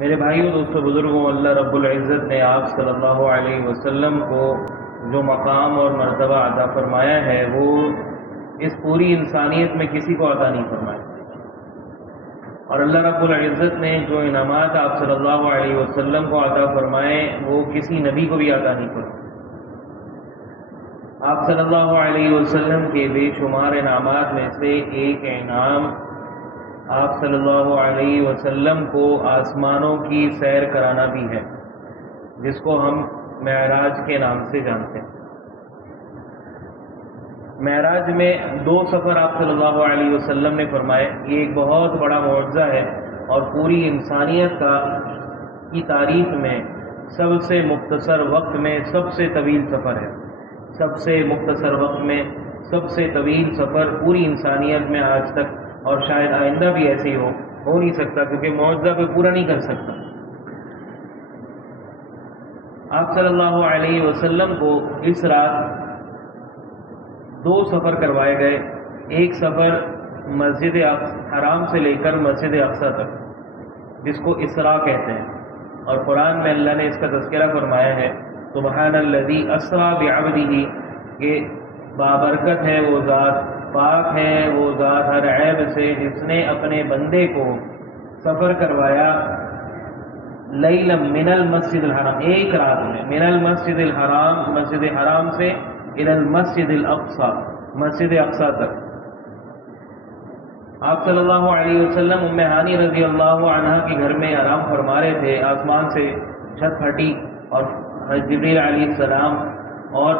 میرے بھائیوں، دوستوں، بزرگوں، اللہ رب العزت نے آپ صلی اللہ علیہ وسلم کو جو مقام اور مرتبہ عطا فرمایا ہے وہ اس پوری انسانیت میں کسی کو عطا نہیں فرمایا، اور اللہ رب العزت نے جو انعامات آپ صلی اللہ علیہ وسلم کو عطا فرمائے وہ کسی نبی کو بھی عطا نہیں فرمائے۔ آپ صلی اللہ علیہ وسلم کے بے شمار انعامات میں سے ایک انعام آپ صلی اللہ علیہ وسلم کو آسمانوں کی سیر کرانا بھی ہے، جس کو ہم معراج کے نام سے جانتے ہیں۔ معراج میں 2 سفر آپ صلی اللہ علیہ وسلم نے فرمائے۔ یہ ایک بہت بڑا معجزہ ہے اور پوری انسانیت کی تاریخ میں سب سے مختصر وقت میں سب سے طویل سفر ہے۔ سب سے مختصر وقت میں سب سے طویل سفر پوری انسانیت میں آج تک، اور شاید آئندہ بھی ایسے ہی ہو نہیں سکتا، کیونکہ معجزہ کوئی پورا نہیں کر سکتا۔ آپ صلی اللہ علیہ وسلم کو اس رات 2 سفر کروائے گئے۔ ایک سفر مسجد حرام سے لے کر مسجد اقصی تک، جس کو اسراء کہتے ہیں، اور قرآن میں اللہ نے اس کا تذکرہ فرمایا ہے، سبحان الذی اسریٰ بعبدہ، کہ بابرکت ہے وہ ذات، پاک ہے وہ ذات ہر عیب سے، جس نے اپنے بندے کو سفر کروایا لیلا من المسجد الحرام، ایک رات میں، من المسجد الحرام، مسجد حرام سے الی المسجد الاقصی، مسجد اقصی تک۔ آپ صلی اللہ علیہ وسلم ام ہانی رضی اللہ عنہا کے گھر میں آرام فرما رہے تھے۔ آسمان سے چھت پھٹی اور جبریل علیہ السلام اور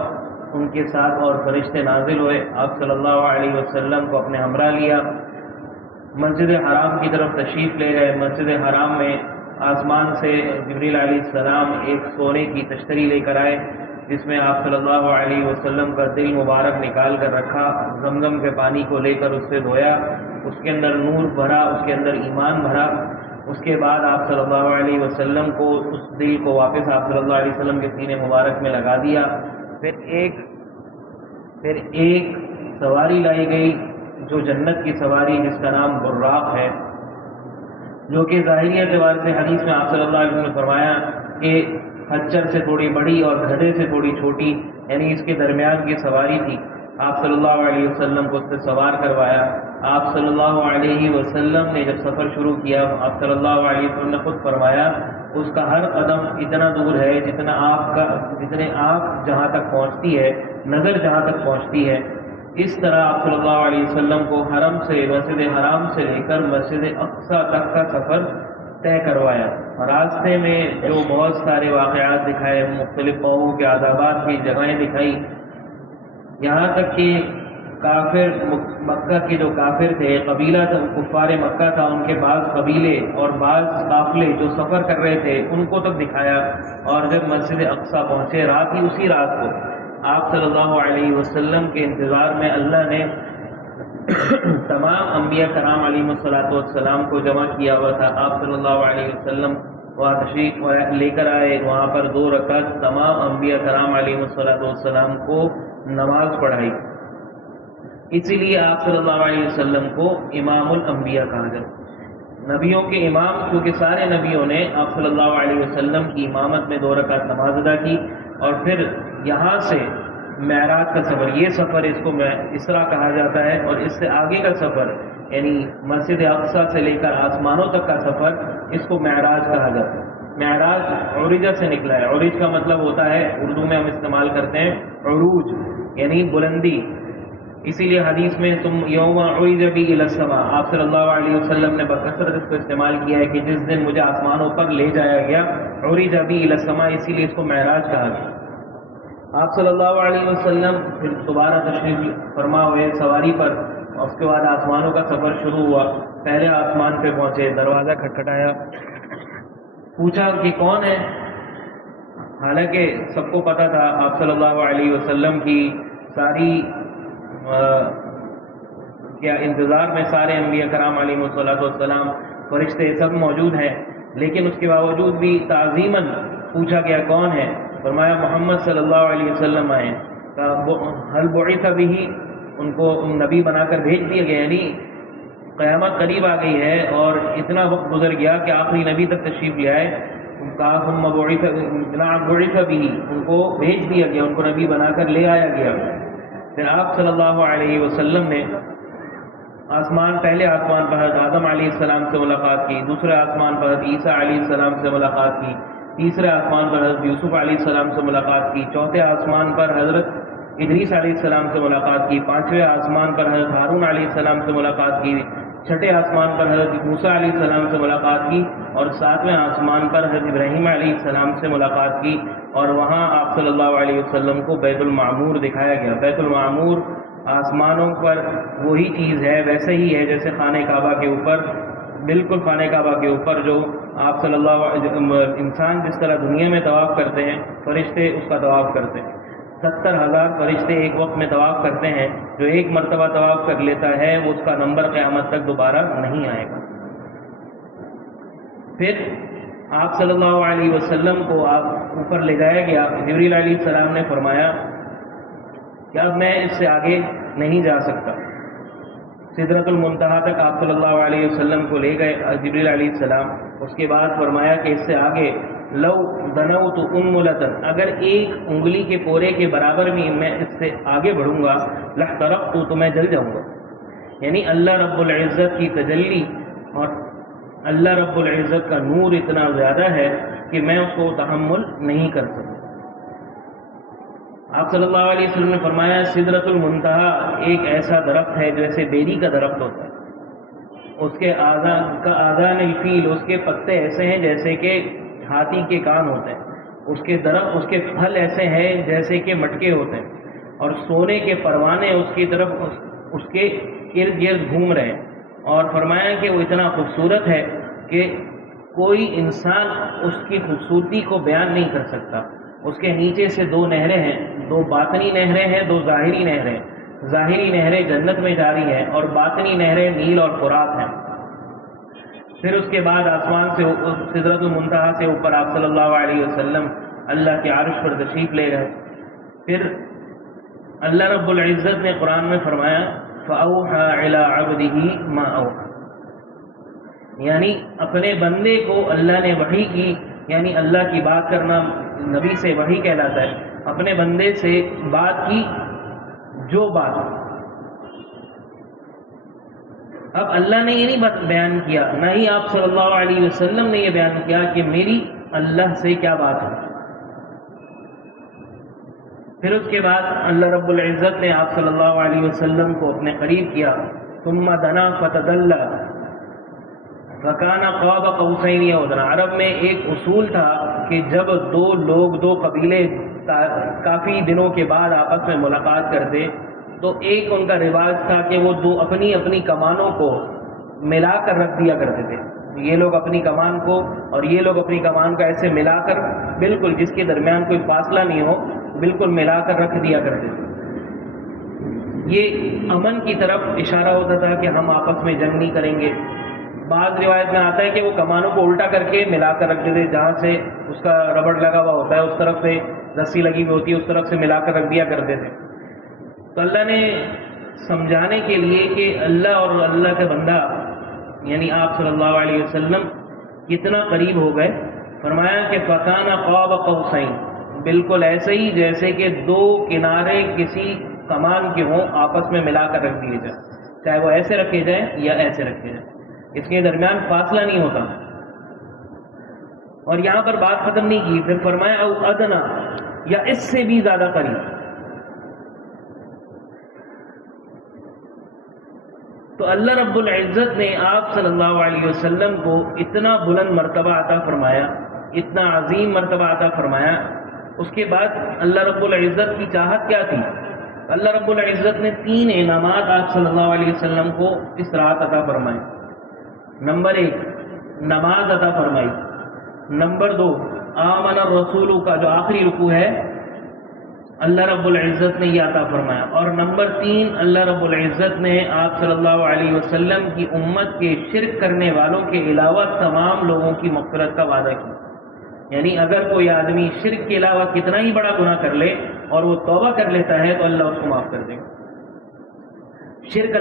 ان کے ساتھ اور فرشتے نازل ہوئے۔ آپ صلی اللہ علیہ وسلم کو اپنے ہمراہ لیا، مسجد حرام کی طرف تشریف لے گئے۔ مسجد حرام میں آسمان سے جبریل علیہ السلام ایک سونے کی تشتری لے کر آئے، جس میں آپ صلی اللہ علیہ وسلم کا دل مبارک نکال کر رکھا، زمزم کے پانی کو لے کر اس سے دھویا، اس کے اندر نور بھرا، اس کے اندر ایمان بھرا۔ اس کے بعد آپ صلی اللہ علیہ وسلم کو اس دل کو واپس آپ صلی اللہ علیہ وسلم کے سینے مبارک میں لگا دیا۔ پھر ایک سواری لائی گئی جو جنت کی سواری، جس کا نام براق ہے، جو کہ ظاہری اعتبار سے حدیث میں آپ صلی اللہ علیہ وسلم نے فرمایا کہ خچر سے تھوڑی بڑی اور گدھے سے تھوڑی چھوٹی، یعنی اس کے درمیان کی سواری تھی۔ آپ صلی اللہ علیہ وسلم کو اس سے سوار کروایا۔ آپ صلی اللہ علیہ وسلم نے جب سفر شروع کیا، آپ صلی اللہ علیہ وسلم نے خود فرمایا اس کا ہر قدم اتنا دور ہے جتنے آنکھ جہاں تک پہنچتی ہے، نظر جہاں تک پہنچتی ہے۔ اس طرح آپ صلی اللہ علیہ وسلم کو حرم سے، مسجد حرام سے لے کر مسجد اقصی تک کا سفر طے کروایا۔ راستے میں جو بہت سارے واقعات دکھائے، مختلف قوموں کے عذابات کی جگہیں دکھائی، یہاں تک کہ کافر مکہ کے جو کافر تھے، قبیلہ تھا، کفار مکہ تھا، ان کے بعض قبیلے اور بعض قافلے جو سفر کر رہے تھے ان کو تک دکھایا۔ اور جب مسجد اقصی پہنچے، رات ہی اسی رات کو آپ صلی اللہ علیہ وسلم کے انتظار میں اللہ نے تمام انبیاء کرام علیہ الصلوۃ والسلام کو جمع کیا ہوا تھا۔ آپ صلی اللہ علیہ وسلم وہاں تشریف لے کر آئے، وہاں پر 2 رکعت تمام انبیاء کرام علیہ الصلوۃ والسلام کو نماز پڑھائی۔ اسی لیے آپ صلی اللہ علیہ وسلم کو امام الانبیاء کہا جاتا، نبیوں کے امام، کیونکہ سارے نبیوں نے آپ صلی اللہ علیہ وسلم کی امامت میں 2 رکعت نماز ادا کی۔ اور پھر یہاں سے معراج کا سفر، یہ سفر اس کو اسراء کہا جاتا ہے، اور اس سے آگے کا سفر یعنی مسجد اقصی سے لے کر آسمانوں تک کا سفر، اس کو معراج کہا جاتا ہے۔ معراج عرجہ سے نکلا ہے۔ عرج کا مطلب ہوتا ہے، اردو میں ہم استعمال کرتے ہیں عروج، یعنی بلندی۔ اسی لیے حدیث میں تم یوم عرج بی الی السماء، آپ صلی اللہ علیہ وسلم نے بکثرت اس کو استعمال کیا ہے کہ جس دن مجھے آسمانوں پر لے جایا گیا، عرج بی الی السماء، اسی لیے اس کو معراج کہا گیا۔ آپ صلی اللہ علیہ وسلم پھر دوبارہ تشریف فرما ہوئے سواری پر، اور اس کے بعد آسمانوں کا سفر شروع ہوا۔ پہلے آسمان پہ پہنچے، دروازہ کھٹکھٹایا، پوچھا کہ کون ہے؟ حالانکہ سب کو پتا تھا آپ صلی اللہ علیہ وسلم کی ساری کیا انتظار میں سارے انبیاء کرام علیہ الصلوۃ والسلام، فرشتے سب موجود ہیں، لیکن اس کے باوجود بھی تعظیماً پوچھا گیا کون ہے؟ فرمایا محمد صلی اللہ علیہ وسلم آئے۔ حل بعث بہ، ان کو نبی بنا کر بھیج دیا گیا، یعنی قیامت قریب آ گئی ہے اور اتنا وقت گزر گیا کہ آخری نبی تک تشریف لے آئے، کہا ثم بعث به، ان کو بھیج دیا گیا، ان کو نبی بنا کر لے آیا گیا۔ پھر آپ صلی اللہ علیہ وسلم نے پہلے آسمان پر حضرت آدم علیہ السلام سے ملاقات کی، دوسرے آسمان پر حضرت عیسیٰ علیہ السلام سے ملاقات کی، تیسرے آسمان پر حضرت یوسف علیہ السلام سے ملاقات کی، چوتھے آسمان پر حضرت ادریس علیہ السلام سے ملاقات کی، پانچویں آسمان پر حضرت ہارون علیہ السلام سے ملاقات کی، چھٹے آسمان پر حضرت موسیٰ علیہ السلام سے ملاقات کی، اور ساتویں آسمان پر حضرت ابراہیم علیہ السلام سے ملاقات کی، اور وہاں آپ صلی اللہ علیہ وسلم کو بیت المعمور دکھایا گیا۔ بیت المعمور آسمانوں پر وہی چیز ہے، ویسے ہی ہے جیسے خانہ کعبہ کے اوپر، بالکل خانہ کعبہ کے اوپر جو آپ صلی اللہ علیہ انسان جس طرح دنیا میں طواف کرتے ہیں، فرشتے اس کا طواف کرتے ہیں۔ 70,000 فرشتے ایک وقت میں طواف کرتے ہیں، جو ایک مرتبہ طواف کر لیتا ہے وہ اس کا نمبر قیامت تک دوبارہ نہیں آئے گا۔ پھر آپ صلی اللہ علیہ وسلم کو آپ اوپر لے جایا گیا۔ جبریل علیہ السلام نے فرمایا کہ اب میں اس سے آگے نہیں جا سکتا۔ سدرۃ المنتہا تک آپ صلی اللہ علیہ وسلم کو لے گئے جبریل علیہ السلام۔ اس کے بعد فرمایا کہ اس سے آگے لو دنوت انملۃ، اگر ایک انگلی کے پورے کے برابر بھی میں اس سے آگے بڑھوں گا لاحترقت، تو میں جل جاؤں گا۔ یعنی اللہ رب العزت کی تجلی اور اللہ رب العزت کا نور اتنا زیادہ ہے کہ میں اس کو تحمل نہیں کر سکتا۔ آپ صلی اللہ علیہ وسلم نے فرمایا سدرۃ المنتہا ایک ایسا درخت ہے جیسے بیری کا درخت ہوتا ہے، اس کے آذان الفیل، اس کے پتے ایسے ہیں جیسے کہ ہاتھی کے کان ہوتے ہیں، اس کے درخت، اس کے پھل ایسے ہیں جیسے کہ مٹکے ہوتے ہیں، اور سونے کے پروانے اس کی طرف اس کے ارد گرد گھوم رہے ہیں، اور فرمایا کہ وہ اتنا خوبصورت ہے کہ کوئی انسان اس کی خوبصورتی کو بیان نہیں کر سکتا۔ اس کے نیچے سے 2 نہریں ہیں، 2 باطنی نہریں ہیں، 2 ظاہری نہریں۔ ظاہری نہریں جنت میں جاری ہیں اور باطنی نہریں نیل اور فرات ہیں۔ پھر اس کے بعد آسمان سے سدرۃ المنتہا سے اوپر آپ صلی اللہ علیہ وسلم اللہ کے عرش پر تشریف لے گئے۔ پھر اللہ رب العزت نے قرآن میں فرمایا فَأَوْحَى إِلَىٰ عَبْدِهِ مَا أَوْحَىٰ، یعنی اپنے بندے کو اللہ نے وحی کی، یعنی اللہ کی بات کرنا نبی سے وحی کہلاتا ہے، اپنے بندے سے بات کی جو بات۔ اب اللہ نے یہ نہیں بیان کیا، نہ ہی آپ صلی اللہ علیہ وسلم نے یہ بیان کیا کہ میری اللہ سے کیا بات ہے۔ پھر اس کے بعد اللہ رب العزت نے آپ صلی اللہ علیہ وسلم کو اپنے قریب کیا، ثم دنا فتدلى فكان قاب قوسين او ادنى۔ عرب میں ایک اصول تھا کہ جب 2 لوگ 2 قبیلے کافی دنوں کے بعد آپس میں ملاقات کرتے تو ایک ان کا رواج تھا کہ وہ 2 اپنی اپنی کمانوں کو ملا کر رکھ دیا کرتے تھے، یہ لوگ اپنی کمان کو اور یہ لوگ اپنی کمان کو ایسے ملا کر، بالکل جس کے درمیان کوئی فاصلہ نہیں ہو، بالکل ملا کر رکھ دیا کرتے تھے۔ یہ امن کی طرف اشارہ ہوتا تھا کہ ہم آپس میں جنگ نہیں کریں گے۔ بعض روایت میں آتا ہے کہ وہ کمانوں کو الٹا کر کے ملا کر رکھتے تھے، جہاں سے اس کا ربڑ لگا ہوا ہوتا ہے اس طرف سے رسی لگی ہوئی ہوتی ہے، اس طرف سے ملا کر رکھ دیا کرتے تھے۔ تو اللہ نے سمجھانے کے لیے کہ اللہ اور اللہ کا بندہ یعنی آپ صلی اللہ علیہ وسلم کتنا قریب ہو گئے، فرمایا کہ فَكَانَ قَابَ قَوْسَيْن، بالکل ایسے ہی جیسے کہ 2 کنارے کسی کمان کے ہوں آپس میں ملا کر رکھ دیے جائیں، چاہے وہ ایسے رکھے جائیں یا ایسے رکھے جائیں، اس کے درمیان فاصلہ نہیں ہوتا۔ اور یہاں پر بات ختم نہیں کی، پھر فرمایا او ادنا، یا اس سے بھی زیادہ قریب۔ تو اللہ رب العزت نے آپ صلی اللہ علیہ وسلم کو اتنا بلند مرتبہ عطا فرمایا، اتنا عظیم مرتبہ عطا فرمایا۔ اس کے بعد اللہ رب العزت کی چاہت کیا تھی؟ اللہ رب العزت نے 3 انعامات آپ صلی اللہ علیہ وسلم کو اس رات عطا فرمائے۔ نمبر 1 نماز عطا فرمائی، نمبر 2 آمن الرسول کا جو آخری رکوع ہے اللہ رب العزت نے یہ عطا فرمایا، اور نمبر 3 اللہ رب العزت نے آپ صلی اللہ علیہ وسلم کی امت کے شرک کرنے والوں کے علاوہ تمام لوگوں کی مغفرت کا وعدہ کیا۔ یعنی اگر کوئی آدمی شرک کے علاوہ کتنا ہی بڑا گناہ کر لے اور وہ توبہ کر لیتا ہے تو اللہ اس کو معاف کر دے گا۔ شرک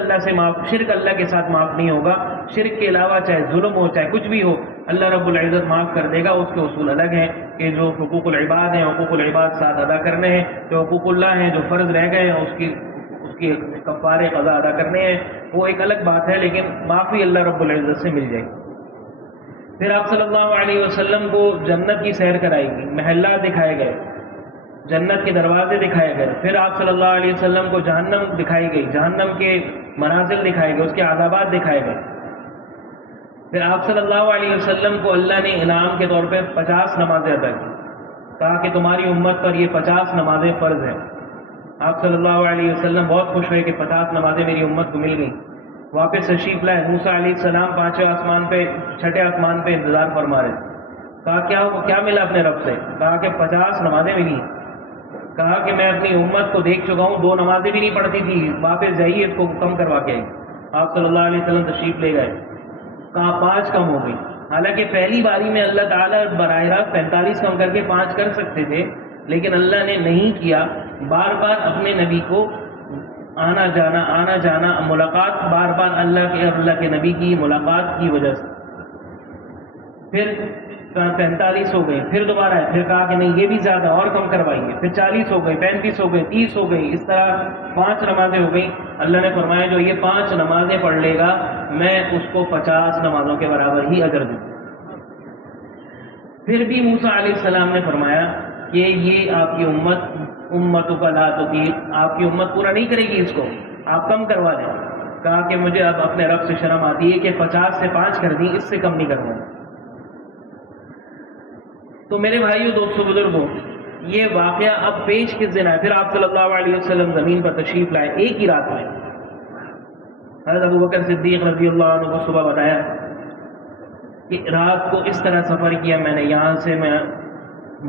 اللہ کے ساتھ معاف نہیں ہوگا. شرک کے علاوہ چاہے ظلم ہو چاہے کچھ بھی ہو اللہ رب العزت معاف کر دے گا. اس کے اصول الگ ہیں کہ جو حقوق العباد ہیں حقوق العباد ساتھ ادا کرنے ہیں, جو حقوق اللہ ہیں جو فرض رہ گئے ہیں اس کی کفارے قضا ادا کرنے ہیں, وہ ایک الگ بات ہے, لیکن معافی اللہ رب العزت سے مل جائے گی. پھر آپ صلی اللہ علیہ وسلم کو جنت کی سیر کرائی گئی, محلات دکھائے گئے, جنت کے دروازے دکھائے گئے. پھر آپ صلی اللہ علیہ وسلم کو جہنم دکھائی گئی, جہنم کے منازل دکھائے گئے, اس کے عذابات دکھائے گئے. پھر آپ صلی اللہ علیہ وسلم کو اللہ نے انعام کے طور پہ 50 نمازیں ادا کی, کہا کہ تمہاری امت پر یہ 50 نمازیں فرض ہیں. آپ صلی اللہ علیہ وسلم بہت خوش ہوئے کہ 50 نمازیں میری امت کو مل گئیں. واپس تشریف لائے, موسیٰ علیہ السلام 6 آسمان پہ انتظار فرما رہے. کہا کیا ملا اپنے رب سے؟ کہا کہ 50 نمازیں ملی. کہا کہ میں اپنی امت کو دیکھ چکا ہوں, 2 نمازیں بھی نہیں پڑھتی تھی, واپس جائیے اس کو کم کروا کے آئی. آپ صلی اللہ علیہ وسلم تشریف لے گئے, کہا 5 کم ہو گئی. حالانکہ پہلی باری میں اللہ تعالیٰ براہ راست 45 کم کر کے 5 کر سکتے تھے, لیکن اللہ نے نہیں کیا. بار بار اپنے نبی کو آنا جانا ملاقات, بار بار اللہ کے نبی کی ملاقات کی وجہ سے. پھر 45 ہو گئی, پھر دوبارہ ہے, پھر کہا کہ نہیں یہ بھی زیادہ اور کم کروائیے. پھر 40 ہو گئی, 35 ہو گئی, 30 ہو گئی, اس طرح 5 نمازیں ہو گئی. اللہ نے فرمایا جو یہ 5 نمازیں پڑھ لے گا میں اس کو 50 نمازوں کے برابر ہی اجر دوں. پھر بھی موسیٰ علیہ السلام نے فرمایا کہ یہ آپ کی امتوں کا لا تطیق, آپ کی امت پورا نہیں کرے گی, اس کو آپ کم کروا دیں. کہا کہ مجھے اب اپنے رب سے شرم آتی ہے کہ 50 سے 5 کر دی, اس سے کم نہیں کروں. تو میرے بھائیو دوستو بزرگوں, یہ واقعہ اب پیش کس دن آئے؟ پھر آپ صلی اللہ علیہ وسلم زمین پر تشریف لائے ایک ہی رات میں. حضرت ابوبکر صدیق رضی اللہ عنہ کو صبح بتایا کہ رات کو اس طرح سفر کیا میں نے, یہاں سے میں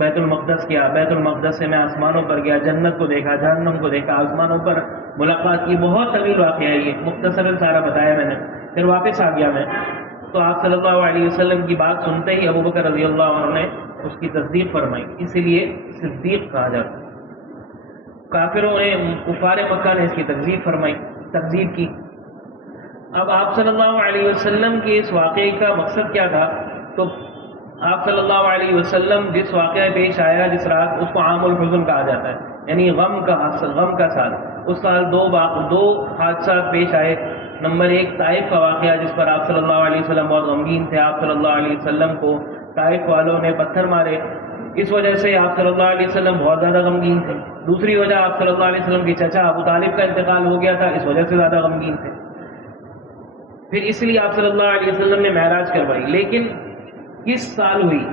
بیت المقدس کیا, بیت المقدس سے میں آسمانوں پر گیا, جنت کو دیکھا, جہنم کو دیکھا, آسمانوں پر ملاقات کی. بہت طویل واقعہ ہے یہ, مختصراً سارا بتایا میں نے. پھر واپس آ گیا میں, تو آپ صلی اللہ علیہ وسلم کی بات سنتے ہی ابوبکر رضی اللہ عنہ نے اس کی تصدیق فرمائی, اسی لیے صدیق کہا جاتا ہے. کافروں نے, کفار مکہ نے اس کی تکذیب کی. اب آپ صلی اللہ علیہ وسلم کے اس واقعے کا مقصد کیا تھا؟ تو آپ صلی اللہ علیہ وسلم جس واقعہ پیش آیا جس رات, اس کو عام الحزن کہا جاتا ہے, یعنی غم کا سال. اس سال 2 حادثات پیش آئے. نمبر 1 طائف کا واقعہ جس پر آپ صلی اللہ علیہ وسلم بہت غمگین تھے. آپ صلی اللہ علیہ وسلم کو طائف والوں نے پتھر مارے, اس وجہ سے آپ صلی اللہ علیہ وسلم بہت زیادہ غمگین تھے. دوسری وجہ آپ صلی اللہ علیہ وسلم کے چچا ابو طالب کا انتقال ہو گیا تھا, اس وجہ سے زیادہ غمگین تھے. پھر اس لیے آپ صلی اللہ علیہ وسلم نے معراج کروائی. لیکن کس سال ہوئی,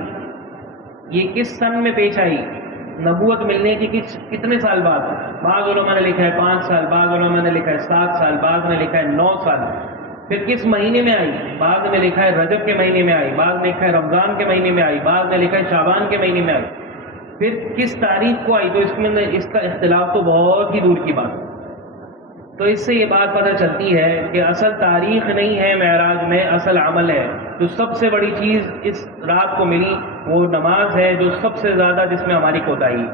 یہ کس سن میں پیش آئی؟ نبوت ملنے کی کتنے سال بعد؟ بعض علماء نے لکھا ہے 5 سال, بعض علماء نے لکھا ہے 7 سال, بعض نے لکھا ہے 9 سال. پھر کس مہینے میں آئی؟ بعض نے لکھا ہے رجب کے مہینے میں آئی, بعض نے لکھا ہے رمضان کے مہینے میں آئی, بعض نے لکھا ہے شعبان کے مہینے میں آئی. پھر کس تاریخ کو آئی؟ تو اس کا اختلاف تو بہت ہی دور کی بات. تو اس سے یہ بات پتہ چلتی ہے کہ اصل تاریخ نہیں ہے معراج میں, اصل عمل ہے. جو سب سے بڑی چیز اس رات کو ملی وہ نماز ہے, جو سب سے زیادہ جس میں ہماری کوتاہی.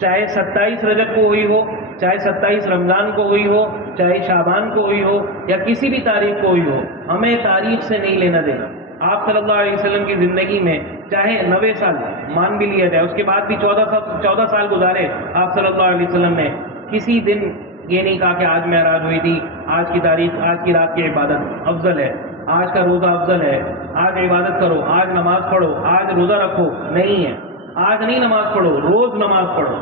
چاہے 27 رجب کو ہوئی ہو, چاہے 27 رمضان کو ہوئی ہو, چاہے شعبان کو ہوئی ہو, یا کسی بھی تاریخ کو ہوئی ہو, ہمیں تاریخ سے نہیں لینا دینا. آپ صلی اللہ علیہ وسلم کی زندگی میں چاہے 90 سال مان بھی لیا جائے, اس کے بعد بھی 14 سال گزارے آپ صلی اللہ علیہ وسلم نے, کسی دن یہ نہیں کہا کہ آج معراج ہوئی تھی, آج کی تاریخ, آج کی رات کی عبادت افضل ہے, آج کا روزہ افضل ہے, آج عبادت کرو, آج نماز پڑھو, آج روزہ رکھو. نہیں ہے, آج نہیں نماز پڑھو, روز نماز پڑھو.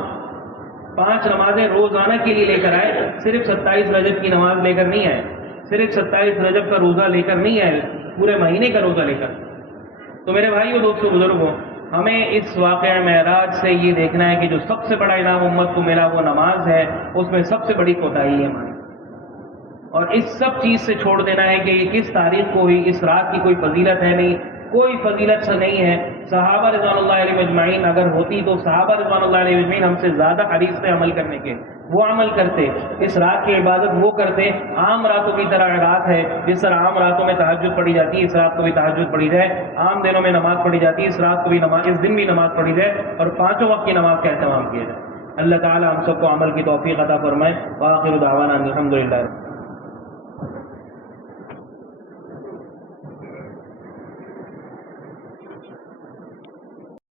5 نمازیں روزانہ کے لیے لے کر آئے, صرف 27 رجب کی نماز لے کر نہیں آئے, صرف 27 رجب کا روزہ لے کر نہیں آئے, پورے مہینے کا روزہ لے کر. تو میرے بھائیو دوستو بزرگوں, ہمیں اس واقعہ معراج سے یہ دیکھنا ہے کہ جو سب سے بڑا انعام امت کو ملا وہ نماز ہے, اس میں سب سے بڑی کوتاہی ہے ہماری. اور اس سب چیز سے چھوڑ دینا ہے کہ یہ کس تاریخ کو ہوئی, اس رات کی کوئی فضیلت ہے نہیں, کوئی فضیلت سے نہیں ہے. صحابہ رضوان اللہ علیہ مجمعین اگر ہوتی تو صحابہ رضوان اللہ علیہ مجمعین ہم سے زیادہ حریص تھے عمل کرنے کے, وہ عمل کرتے, اس رات کی عبادت وہ کرتے. عام راتوں کی طرح رات ہے, جس طرح عام راتوں میں تہجد پڑھی جاتی ہے اس رات کو بھی تہجد پڑھی جائے, عام دنوں میں نماز پڑھی جاتی ہے اس رات کو بھی نماز, اس دن بھی نماز پڑھی جائے, اور 5 وقت کی نماز کا اہتمام کیا جائے. اللہ تعالی ہم سب کو عمل کی توفیق عطا فرمائے. وآخر دعوانا الحمدللہ.